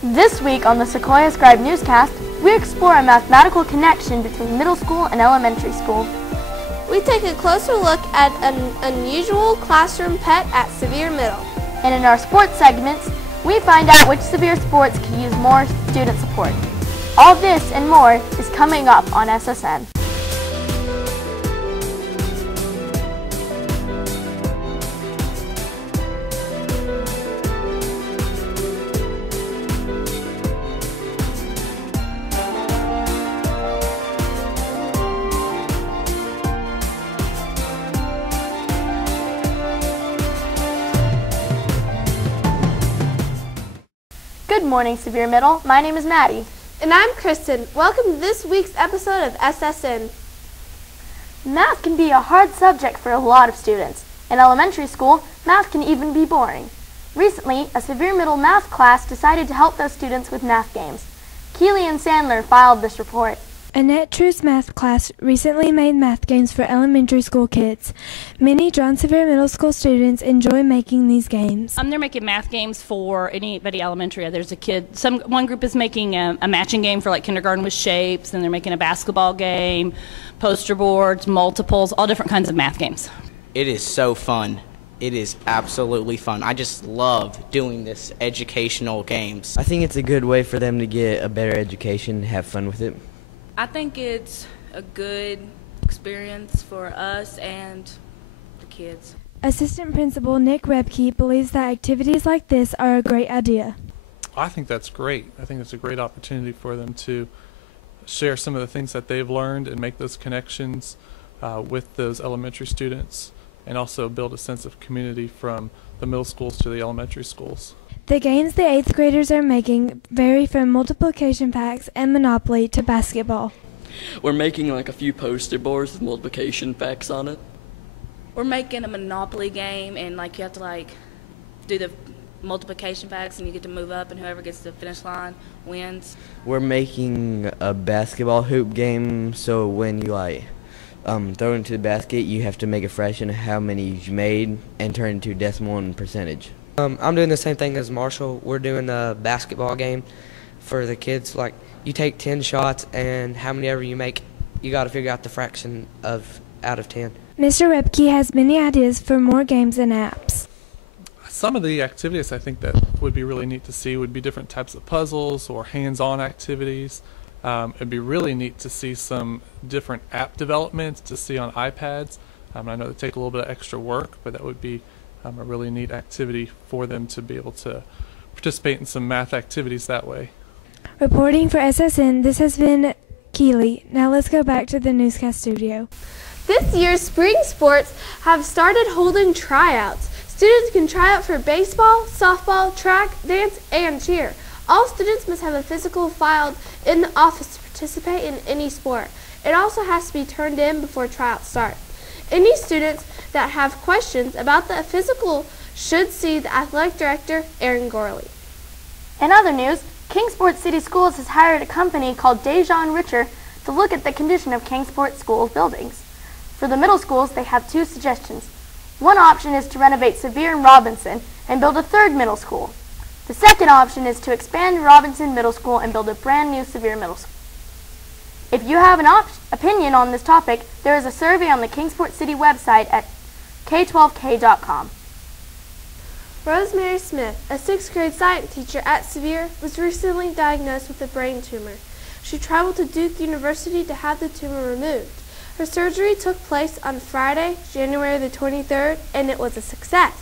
This week on the Sequoyah Scribe Newscast, we explore a mathematical connection between middle school and elementary school. We take a closer look at an unusual classroom pet at Sevier Middle. And in our sports segments, we find out which Sevier sports could use more student support. All this and more is coming up on SSN. Good morning, Sevier Middle. My name is Maddie. And I'm Kristin. Welcome to this week's episode of SSN. Math can be a hard subject for a lot of students. In elementary school, math can even be boring. Recently, a Sevier Middle math class decided to help those students with math games. Keeley and Sandler filed this report. Annette True's math class recently made math games for elementary school kids. Many John Sevier Middle School students enjoy making these games. They're making math games for anybody elementary. There's a kid, one group is making a matching game for like kindergarten with shapes, and they're making a basketball game, poster boards, multiples, all different kinds of math games. It is so fun. It is absolutely fun. I just love doing this educational games. I think it's a good way for them to get a better education, have fun with it. I think it's a good experience for us and the kids. Assistant Principal Nick Rebke believes that activities like this are a great idea. I think that's great. I think it's a great opportunity for them to share some of the things that they've learned and make those connections with those elementary students, and also build a sense of community from the middle schools to the elementary schools. The games the 8th graders are making vary from multiplication facts and Monopoly to basketball. We're making like a few poster boards with multiplication facts on it. We're making a Monopoly game, and like you have to like do the multiplication facts, and you get to move up, and whoever gets to the finish line wins. We're making a basketball hoop game, so when you throw it into the basket, you have to make a fraction of how many you made and turn it into decimal and percentage. I'm doing the same thing as Marshall. We're doing a basketball game for the kids. Like, you take 10 shots, and how many ever you make, you got to figure out the fraction out of 10. Mr. Rebke has many ideas for more games and apps. Some of the activities I think that would be really neat to see would be different types of puzzles or hands-on activities. It'd be really neat to see some different app development to see on iPads. I know they take a little bit of extra work, but that would be a really neat activity for them to be able to participate in some math activities that way. Reporting for SSN, this has been Keeley. Now let's go back to the newscast studio. This year's spring sports have started holding tryouts. Students can try out for baseball, softball, track, dance, and cheer. All students must have a physical filed in the office to participate in any sport. It also has to be turned in before tryouts start. Any students that have questions about the physical should see the athletic director, Aaron Gorley. In other news, Kingsport City Schools has hired a company called Dejan Richer to look at the condition of Kingsport Schools buildings. For the middle schools, they have two suggestions. One option is to renovate Sevier and Robinson and build a third middle school. The second option is to expand Robinson Middle School and build a brand new Sevier Middle School. If you have an opinion on this topic, there is a survey on the Kingsport City website at k12k.com. Rosemary Smith, a 6th grade science teacher at Sevier, was recently diagnosed with a brain tumor. She traveled to Duke University to have the tumor removed. Her surgery took place on Friday, January the 23rd, and it was a success.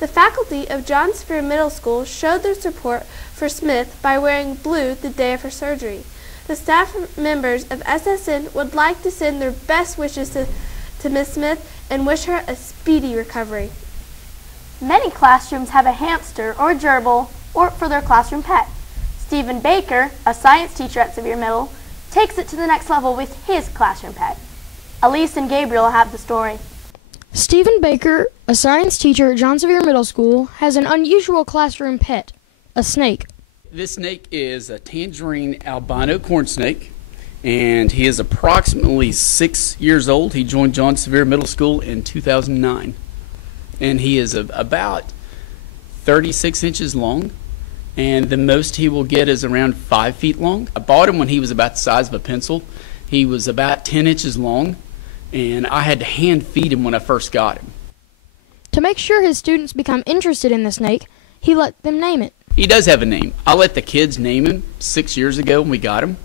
The faculty of John Sevier Middle School showed their support for Smith by wearing blue the day of her surgery. The staff members of SSN would like to send their best wishes to Ms. Smith and wish her a speedy recovery. Many classrooms have a hamster or gerbil for their classroom pet. Stephen Baker, a science teacher at Sevier Middle, takes it to the next level with his classroom pet. Elise and Gabriel have the story. Stephen Baker, a science teacher at John Sevier Middle School, has an unusual classroom pet, a snake. This snake is a tangerine albino corn snake, and he is approximately 6 years old. He joined John Sevier Middle School in 2009, and he is about 36 inches long, and the most he will get is around 5 feet long. I bought him when he was about the size of a pencil. He was about 10 inches long, and I had to hand feed him when I first got him. To make sure his students become interested in the snake, he let them name it. He does have a name. I let the kids name him 6 years ago when we got him,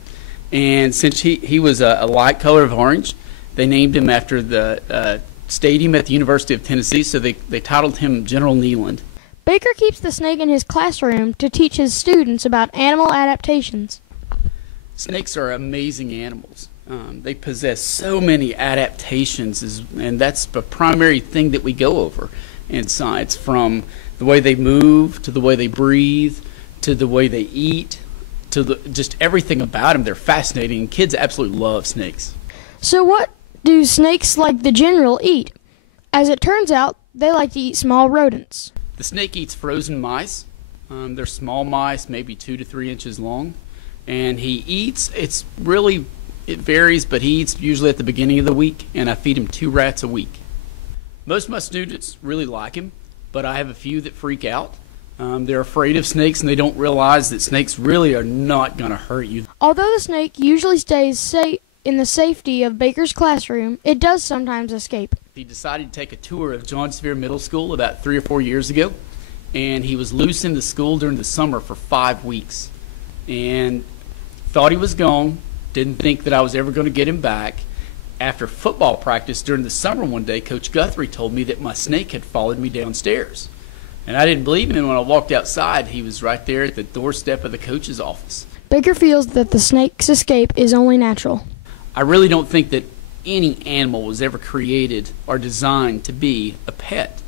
and since he was a light color of orange, they named him after the stadium at the University of Tennessee, so they titled him General Neyland. Baker keeps the snake in his classroom to teach his students about animal adaptations. Snakes are amazing animals. They possess so many adaptations, and that's the primary thing that we go over in science, from the way they move, to the way they breathe, to the way they eat, to just everything about them. They're fascinating, and kids absolutely love snakes. So what do snakes like the general eat? As it turns out, they like to eat small rodents. The snake eats frozen mice. They're small mice, maybe 2 to 3 inches long. And he eats, it varies, but he eats usually at the beginning of the week, and I feed him 2 rats a week. Most of my students really like him, but I have a few that freak out. They're afraid of snakes, and they don't realize that snakes really are not going to hurt you. Although the snake usually stays in the safety of Baker's classroom, it does sometimes escape. He decided to take a tour of John Sevier Middle School about 3 or 4 years ago, and he was loose in the school during the summer for 5 weeks, and thought he was gone, didn't think that I was ever going to get him back. After football practice during the summer one day, Coach Guthrie told me that my snake had followed me downstairs, and I didn't believe him. When I walked outside, he was right there at the doorstep of the coach's office. Baker feels that the snake's escape is only natural. I really don't think that any animal was ever created or designed to be a pet.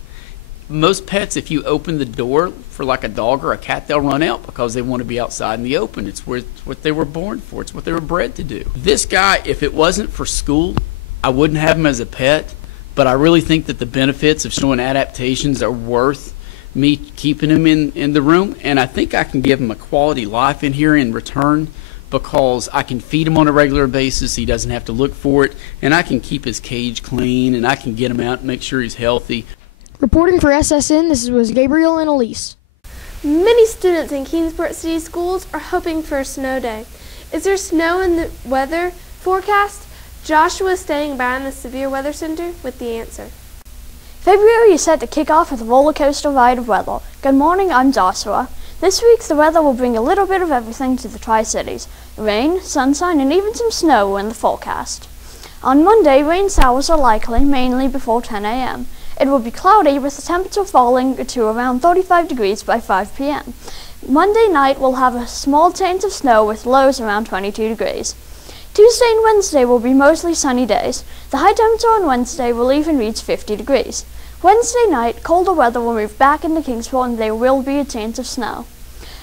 Most pets, if you open the door for like a dog or a cat, they'll run out because they want to be outside in the open. It's what they were born for. It's what they were bred to do. This guy, if it wasn't for school, I wouldn't have him as a pet, but I really think that the benefits of showing adaptations are worth me keeping him in the room, and I think I can give him a quality life in here in return, because I can feed him on a regular basis. He doesn't have to look for it, and I can keep his cage clean, and I can get him out and make sure he's healthy. Reporting for SSN, this was Gabriel and Elise. Many students in Kingsport City Schools are hoping for a snow day. Is there snow in the weather forecast? Joshua is staying by in the Sevier Weather Center with the answer. February is set to kick off with a roller coaster ride of weather. Good morning, I'm Joshua. This week the weather will bring a little bit of everything to the Tri-Cities. Rain, sunshine, and even some snow are in the forecast. On Monday, rain showers are likely, mainly before 10 a.m. It will be cloudy with the temperature falling to around 35 degrees by 5 p.m. Monday night will have a small chance of snow with lows around 22 degrees. Tuesday and Wednesday will be mostly sunny days. The high temperature on Wednesday will even reach 50 degrees. Wednesday night, colder weather will move back into Kingsport and there will be a chance of snow.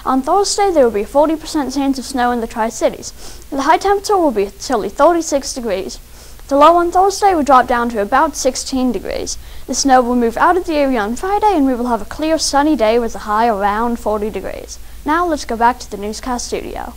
On Thursday, there will be a 40% chance of snow in the Tri-Cities. The high temperature will be a chilly 36 degrees. The low on Thursday will drop down to about 16 degrees. The snow will move out of the area on Friday and we will have a clear sunny day with a high around 40 degrees. Now let's go back to the newscast studio.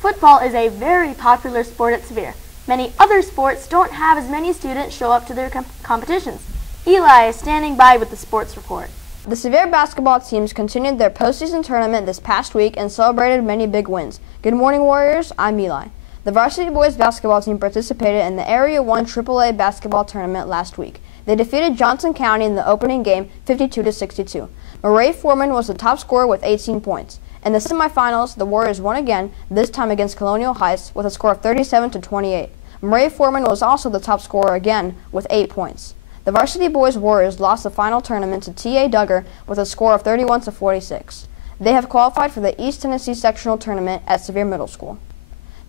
Football is a very popular sport at Sevier. Many other sports don't have as many students show up to their competitions. Eli is standing by with the sports report. The Sevier basketball teams continued their postseason tournament this past week and celebrated many big wins. Good morning, Warriors. I'm Eli. The varsity boys basketball team participated in the Area 1 AAA basketball tournament last week. They defeated Johnson County in the opening game 52-62. Murray Foreman was the top scorer with 18 points. In the semifinals, the Warriors won again, this time against Colonial Heights, with a score of 37-28. Murray Foreman was also the top scorer again with 8 points. The varsity boys Warriors lost the final tournament to T.A. Duggar with a score of 31-46. They have qualified for the East Tennessee sectional tournament at Sevier Middle School.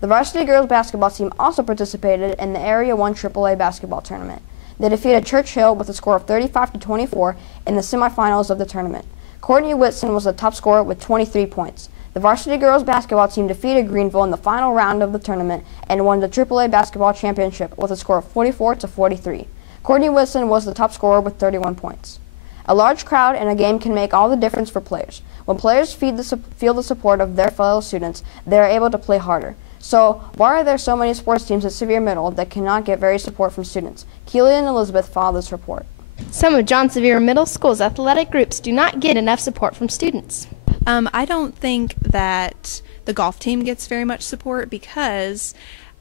The varsity girls basketball team also participated in the Area 1 AAA basketball tournament. They defeated Church Hill with a score of 35-24 in the semifinals of the tournament. Courtney Whitson was the top scorer with 23 points. The varsity girls basketball team defeated Greenville in the final round of the tournament and won the AAA basketball championship with a score of 44-43. Courtney Whitson was the top scorer with 31 points. A large crowd in a game can make all the difference for players. When players feel the support of their fellow students, they are able to play harder. So, why are there so many sports teams at Sevier Middle that cannot get very support from students? Keely and Elizabeth follow this report. Some of John Sevier Middle School's athletic groups do not get enough support from students. I don't think that the golf team gets very much support because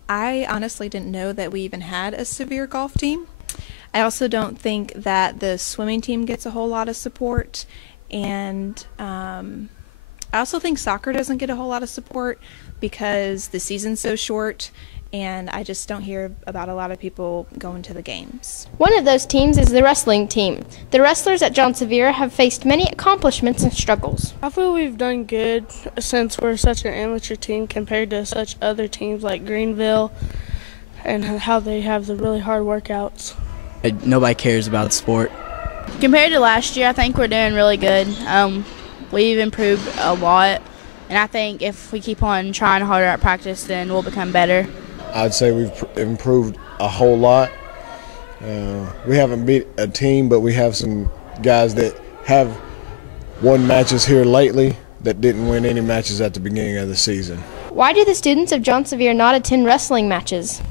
I honestly didn't know that we even had a Sevier golf team. I also don't think that the swimming team gets a whole lot of support, and I also think soccer doesn't get a whole lot of support because the season's so short, and I just don't hear about a lot of people going to the games. One of those teams is the wrestling team. The wrestlers at John Sevier have faced many accomplishments and struggles. I feel we've done good since we're such an amateur team compared to such other teams like Greenville and how they have the really hard workouts. Nobody cares about sport. Compared to last year, I think we're doing really good. We've improved a lot, and I think if we keep on trying harder at practice, then we'll become better. I'd say we've improved a whole lot. We haven't beat a team, but we have some guys that have won matches here lately that didn't win any matches at the beginning of the season. Why do the students of John Sevier not attend wrestling matches?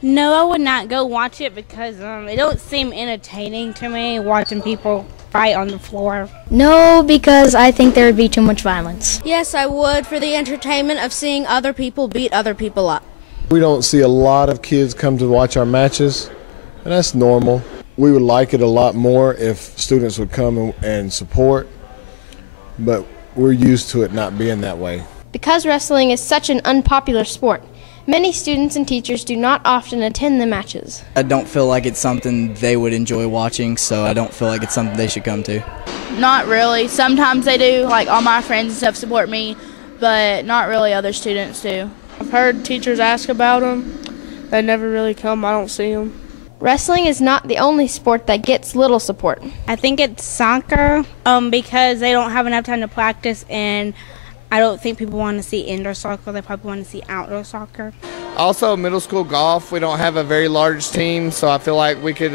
No, I would not go watch it because it don't seem entertaining to me watching people fight on the floor. No, because I think there would be too much violence. Yes, I would, for the entertainment of seeing other people beat other people up. We don't see a lot of kids come to watch our matches, and that's normal. We would like it a lot more if students would come and support, but we're used to it not being that way. Because wrestling is such an unpopular sport, many students and teachers do not often attend the matches. I don't feel like it's something they would enjoy watching, so I don't feel like it's something they should come to. Not really. Sometimes they do, like all my friends and stuff support me, but not really other students do. I've heard teachers ask about them. They never really come. I don't see them. Wrestling is not the only sport that gets little support. I think it's soccer because they don't have enough time to practice, and I don't think people want to see indoor soccer. They probably want to see outdoor soccer. Also, middle school golf, we don't have a very large team, so I feel like we could,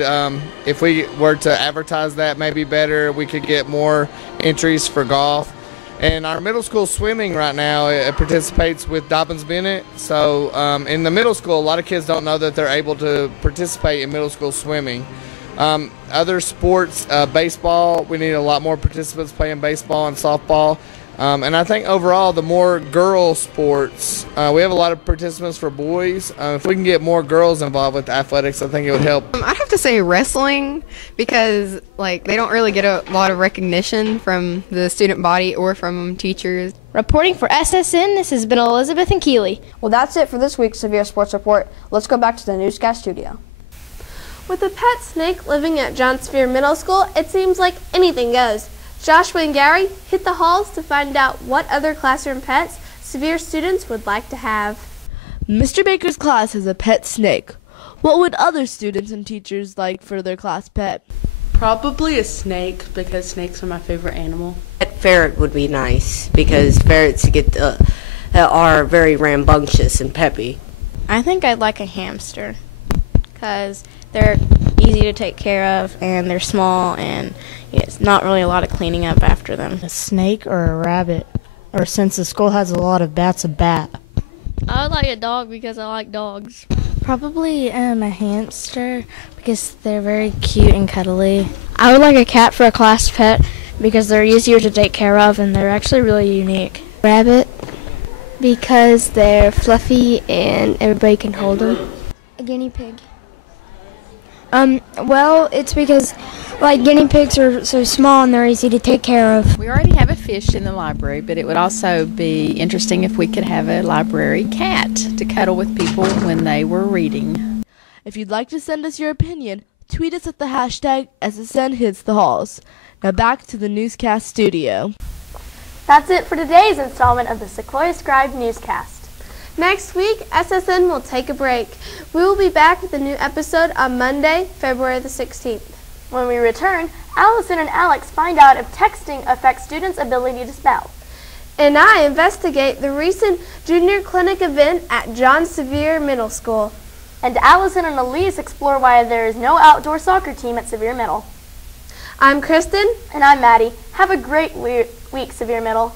if we were to advertise that maybe better, we could get more entries for golf. And our middle school swimming right now, it participates with Dobbins-Bennett. So in the middle school, a lot of kids don't know that they're able to participate in middle school swimming. Other sports, baseball, we need a lot more participants playing baseball and softball. And I think overall, the more girl sports, we have a lot of participants for boys. If we can get more girls involved with athletics, I think it would help. I'd have to say wrestling because they don't really get a lot of recognition from the student body or from teachers. Reporting for SSN, this has been Elizabeth and Keeley. Well, that's it for this week's Sevier Sports Report. Let's go back to the newscast studio. With a pet snake living at John Sevier Middle School, it seems like anything goes. Joshua and Gary hit the halls to find out what other classroom pets Sevier students would like to have. Mr. Baker's class has a pet snake. What would other students and teachers like for their class pet? Probably a snake because snakes are my favorite animal. A ferret would be nice because ferrets are very rambunctious and peppy. I think I'd like a hamster because they're easy to take care of and they're small and it's not really a lot of cleaning up after them. A snake or a rabbit, or since the school has a lot of bats, a bat. I would like a dog because I like dogs. Probably a hamster because they're very cute and cuddly. I would like a cat for a class pet because they're easier to take care of and they're actually really unique. Rabbit because they're fluffy and everybody can hold them. A guinea pig. Well, it's because guinea pigs are so small and they're easy to take care of. We already have a fish in the library, but it would also be interesting if we could have a library cat to cuddle with people when they were reading. If you'd like to send us your opinion, tweet us at the hashtag SSN Hits the Halls. Now back to the newscast studio. That's it for today's installment of the Sequoyah Scribe Newscast. Next week, SSN will take a break. We will be back with a new episode on Monday, February the 16th. When we return, Allison and Alex find out if texting affects students' ability to spell. And I investigate the recent junior clinic event at John Sevier Middle School. And Allison and Elise explore why there is no outdoor soccer team at Sevier Middle. I'm Kristin. And I'm Maddie. Have a great week, Sevier Middle.